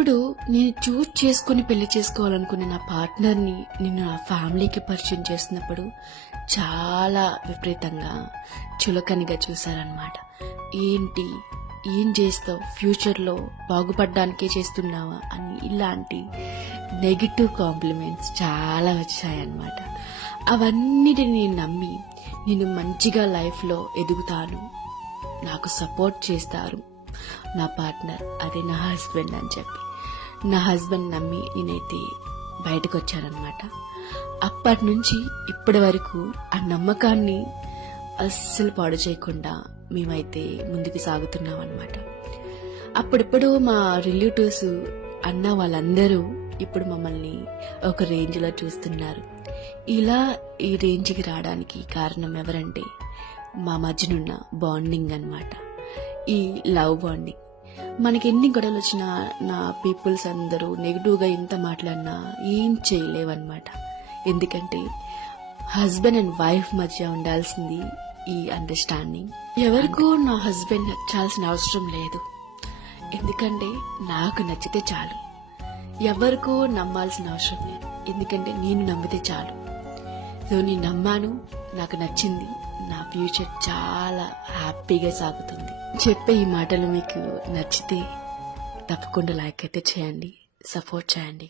ఇప్పుడు నేను చూజ్ చేసుకుని పెళ్లి చేసుకోవాలనుకునే నా పార్ట్నర్ని నేను నా ఫ్యామిలీకి పరిచయం చేసినప్పుడు చాలా విపరీతంగా చులకనిగా చూశారనమాట. ఏంటి, ఏం చేస్తావు, ఫ్యూచర్లో బాగుపడడానికే చేస్తున్నావా అని ఇలాంటి నెగిటివ్ కాంప్లిమెంట్స్ చాలా వచ్చాయన్నమాట. అవన్నిటిని నేను నమ్మి నేను మంచిగా లైఫ్లో ఎదుగుతాను, నాకు సపోర్ట్ చేస్తారు నా పార్ట్నర్, అదే నా హస్బెండ్ అని చెప్పి నా హస్బెండ్ నమ్మి నేనైతే బయటకు వచ్చానమాట. అప్పటి నుంచి ఇప్పటి వరకు ఆ నమ్మకాన్ని అస్సలు పాడు చేయకుండా మేమైతే ముందుకు సాగుతున్నాం అనమాట. అప్పుడెప్పుడు మా రిలేటివ్స్ అన్న వాళ్ళందరూ ఇప్పుడు మమ్మల్ని ఒక రేంజ్లో చూస్తున్నారు. ఇలా ఈ రేంజ్కి రావడానికి కారణం ఎవరంటే మా మధ్యనున్న బాండింగ్ అన్నమాట. ఈ లవ్ బాండింగ్. మనకి ఎన్ని గొడవలు వచ్చినా నా పీపుల్స్ అందరూ నెగిటివ్గా ఎంత మాట్లాడినా ఏం చేయలేవన్నమాట. ఎందుకంటే హస్బెండ్ అండ్ వైఫ్ మధ్య ఉండాల్సింది ఈ అండర్స్టాండింగ్. ఎవరికో నా హస్బెండ్ నచ్చాల్సిన అవసరం లేదు, ఎందుకంటే నాకు నచ్చితే చాలు. ఎవరికో నమ్మాల్సిన అవసరం లేదు, ఎందుకంటే నేను నమ్మితే చాలు. సో నేను నమ్మాను, నాకు నచ్చింది, నా ఫ్యూచర్ చాలా హ్యాపీగా సాగుతుంది. చెప్పే ఈ మాటలు మీకు నచ్చితే తప్పకుండా లైక్ అయితే చేయండి, సపోర్ట్ చేయండి.